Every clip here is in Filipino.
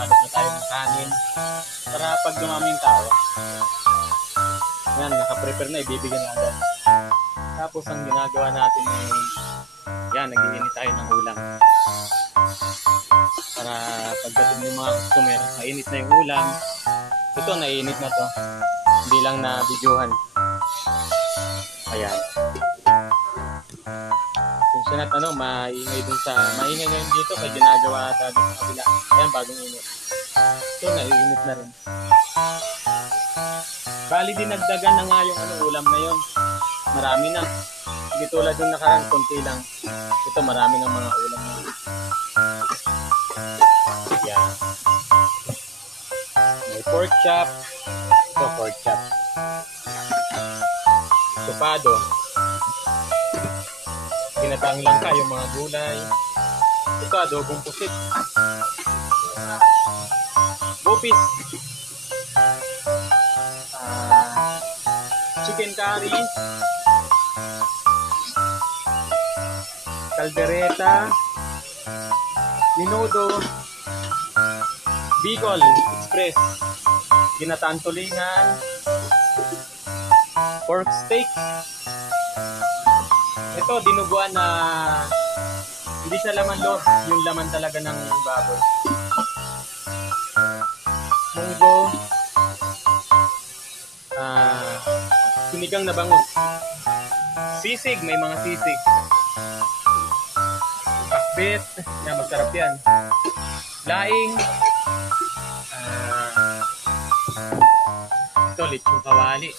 magbalot na tayo ng kanin para pag dumami yung tao. Yan, nakaprepare na, ibibigyan na agad. Tapos ang ginagawa natin ngayon, yan, nag-iinit tayo ng ulam. Para pagdating ng mga customer, mainit na yung ulam. Ito, naiinit na to. Hindi lang na videohan. Ayan. Siya na maingay dun sa, maingay ngayon dito, may ginagawa ata dun sa kabila. Ayan, bagong init. Ito, naiinit na rin. Bali din nagdagan na nga yung ulam na yun. Marami na. Hindi tulad yung nakaraan, konti lang. Ito, marami ng mga ulam na. Yan. May pork chop. Ito, pork chop. Supado. Ginatang lang ka yung mga gulay. Ito, adobong pusit. Bupis. Chicken curry. Caldereta. Menudo. Bicol Express. Ginataan tulingan. Pork steak. Ito, dinuguan na hindi siya laman loob, yung laman talaga ng baboy. Munggo. Sinigang na bangus. Sisig, may mga sisig. Pakbet. Yan, masarap yan. Laing. Ito, lechong kawali.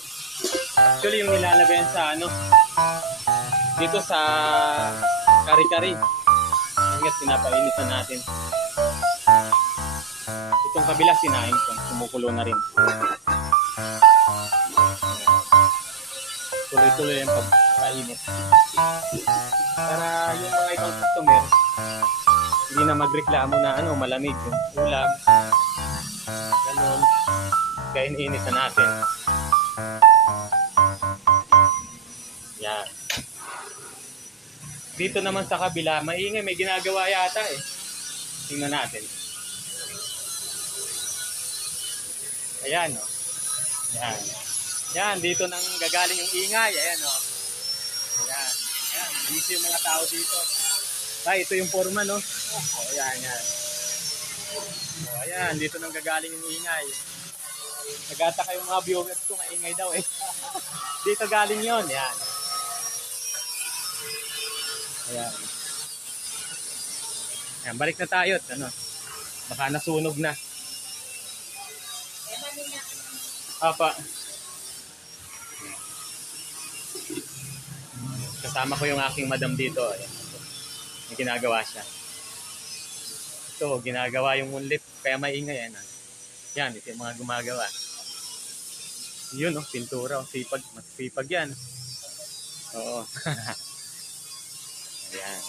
Actually, yung nilalagay sa dito sa kari-kari. Hanggat pinapainit na natin. Itong kabila sinain ko. Kumukulo na rin. Tuloy-tuloy yung pagpainit. Para yung mga ibang customer, hindi na magreklamo na malamig yung ulam. Ganun. Kaya iniinit na natin. Yan. Dito naman sa kabila, maingay, may ginagawa yata eh. Tingnan natin. Ayan o. Yan. Yan, dito nang gagaling yung ingay. Ayan o. Ayan. Ayan, busy yung mga tao dito. Ay, ito yung foreman no. Ayan, yan. Ayan, dito nang gagaling yung ingay. Nagtataka yung mga viewers ko, maingay daw eh. Dito galing yon, yan. Ayan. Ayan, balik na tayo. Baka nasunog na. Apa. Kasama ko yung aking madam dito. Ayan. May ginagawa siya. Ito, ginagawa yung moonlit. Kaya maingay. Yan, ito yung mga gumagawa. Yun, pintura. Sipag. Mas sipag yan. Oo. Ayan.